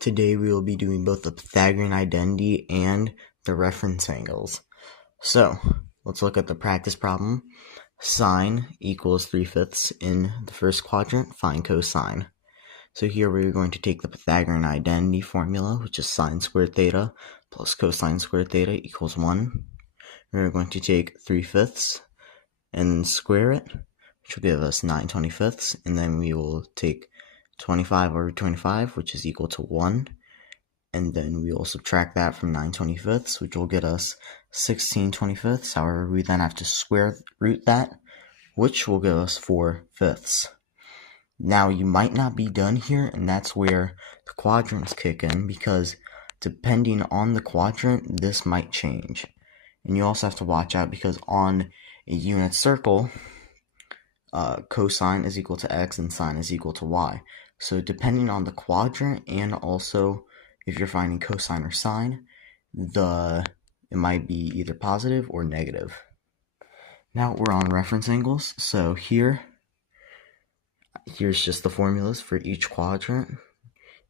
Today we will be doing both the Pythagorean identity and the reference angles. So, let's look at the practice problem. Sine equals 3/5 in the first quadrant, find cosine. So here we're going to take the Pythagorean identity formula, which is sine squared theta plus cosine squared theta equals 1. We're going to take 3/5 and square it, which will give us 9/25, and then we will take 25 over 25, which is equal to 1, and then we will subtract that from 9/25, which will get us 16/25. However, we then have to square root that, which will give us 4/5. Now, you might not be done here, and that's where the quadrants kick in, because depending on the quadrant, this might change. And you also have to watch out, because on a unit circle, cosine is equal to x and sine is equal to y. So depending on the quadrant, and also if you're finding cosine or sine, it might be either positive or negative. Now we're on reference angles. So here's just the formulas for each quadrant.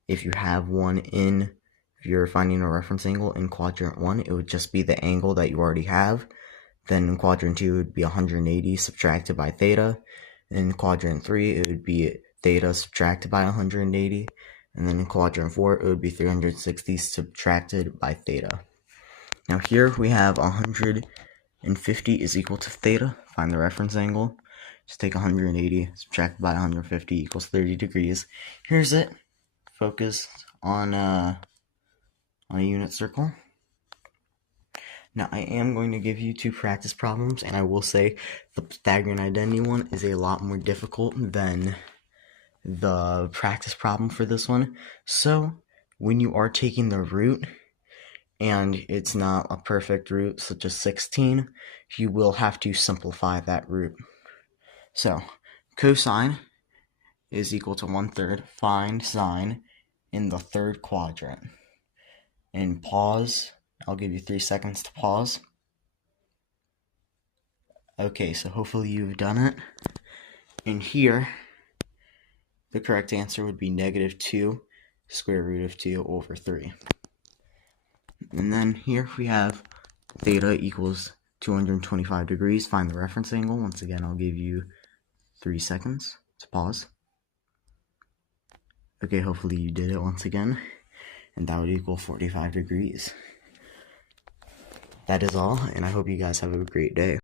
If you have if you're finding a reference angle in quadrant 1, it would just be the angle that you already have. Then in quadrant 2, it would be 180 subtracted by theta. In quadrant 3, it would be theta subtracted by 180. And then in quadrant 4, it would be 360 subtracted by theta. Now here we have 150 is equal to theta. Find the reference angle. Just take 180 subtracted by 150 equals 30 degrees. Here's it. Focus on a unit circle. Now, I am going to give you 2 practice problems, and I will say the Pythagorean identity one is a lot more difficult than the practice problem for this one. So, when you are taking the root, and it's not a perfect root, such as 16, you will have to simplify that root. So, cosine is equal to 1/3. Find sine in the third quadrant. And pause. I'll give you 3 seconds to pause. Okay, so hopefully you've done it. And here, the correct answer would be -2 square root of 2 over 3. And then here we have theta equals 225 degrees. Find the reference angle. Once again, I'll give you 3 seconds to pause. Okay, hopefully you did it once again. And that would equal 45 degrees. That is all, and I hope you guys have a great day.